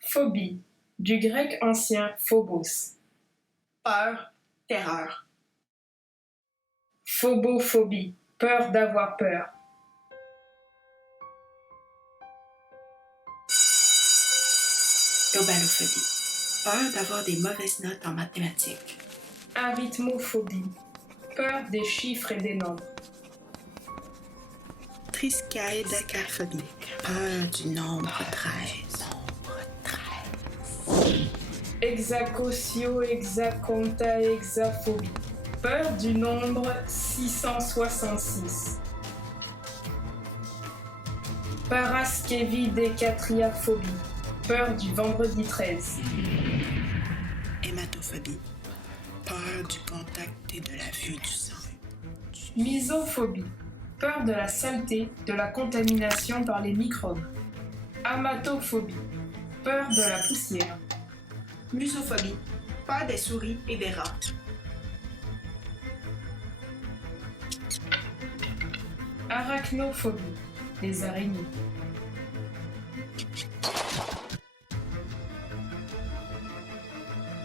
Phobie, du grec ancien phobos. Peur, terreur. Phobophobie, peur d'avoir peur. Globalophobie, peur d'avoir des mauvaises notes en mathématiques. Arithmophobie, peur des chiffres et des nombres. Triskaïdécaphobie, peur du nombre 13. Hexacosiohexacontaexaphobie, peur du nombre 666. Paraskevidécatriaphobie, peur du vendredi 13. Hématophobie, peur du contact et de la vue du sang. Misophobie, peur de la saleté, de la contamination par les microbes. Amatophobie, peur de la poussière. Musophobie, peur des souris et des rats. Arachnophobie, les araignées.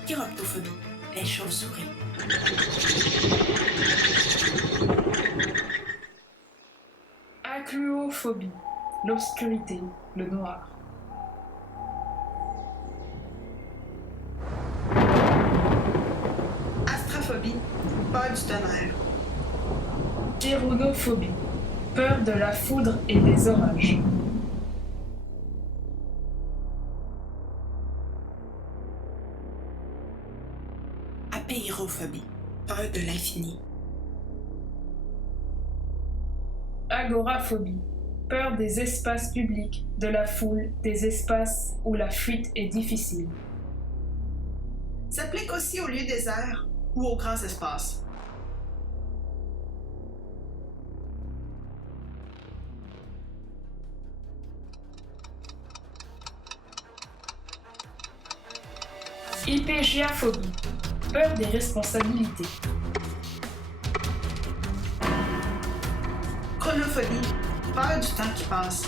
Chiroptophobie, les chauves-souris. Acluophobie, l'obscurité, le noir. Astrophobie, peur du tonnerre. Géronophobie, peur de la foudre et des orages. Apeirophobie, peur de l'infini. Agoraphobie, peur des espaces publics, de la foule, des espaces où la fuite est difficile. S'applique aussi aux lieux déserts ou aux grands espaces. Hypégiaphobie, peur des responsabilités. Chronophobie, peur du temps qui passe.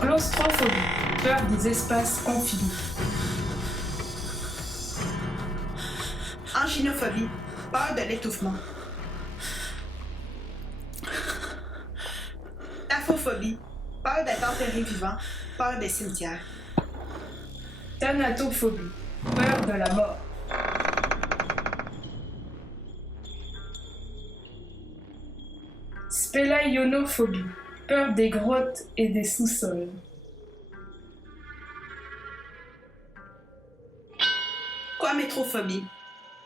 Claustrophobie, peur des espaces confinés. Anginophobie, peur de l'étouffement. Taphophobie, peur d'être enterré vivant, peur des cimetières. Thanatophobie, peur de la mort. Spélaionophobie, peur des grottes et des sous-sols. Quamétrophobie,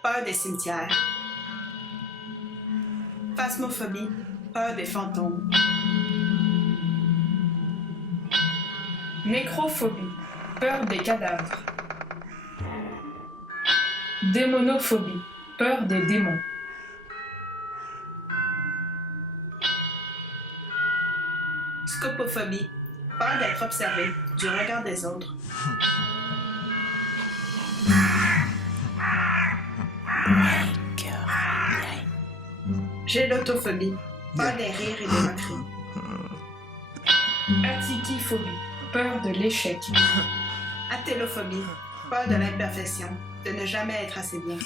peur des cimetières. Phasmophobie, peur des fantômes. Nécrophobie, peur des cadavres. Démonophobie, peur des démons. Scopophobie, peur d'être observé, du regard des autres. Gélotophobie, peur des rires et des moqueries. Atikiphobie, peur de l'échec. Atélophobie, peur de l'imperfection, de ne jamais être assez bien.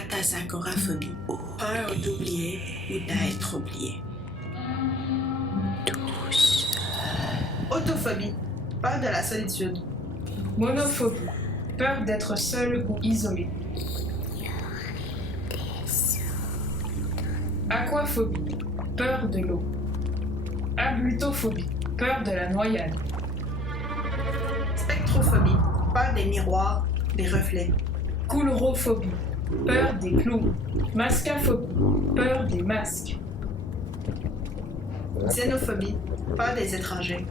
Atasagoraphobie, peur d'oublier ou d'être oublié. Autophobie, peur de la solitude. Monophobie, peur d'être seul ou isolé. Aquaphobie, peur de l'eau. Ablutophobie, peur de la noyade. Spectrophobie, peur des miroirs, des reflets. Coulrophobie, peur des clowns. Mascaphobie, peur des masques. Xénophobie, peur des étrangers.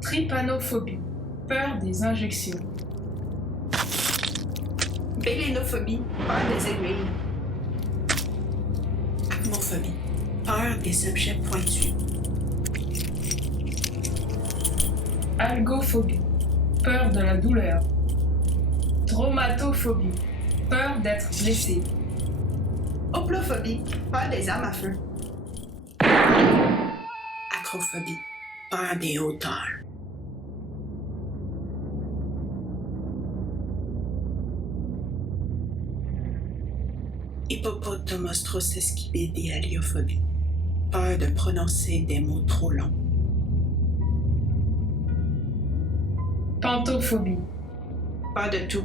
Trypanophobie, peur des injections. Bélénophobie, peur des aiguilles. Agoraphobie. Peur des objets pointus. Algophobie, peur de la douleur. Traumatophobie, peur d'être blessé. Oplophobie. Peur des armes à feu. Acrophobie. Peur des hauteurs. Hippopotamostrossesquipédialiophobie. Peur de prononcer des mots trop longs. Pantophobie, Peur de tout.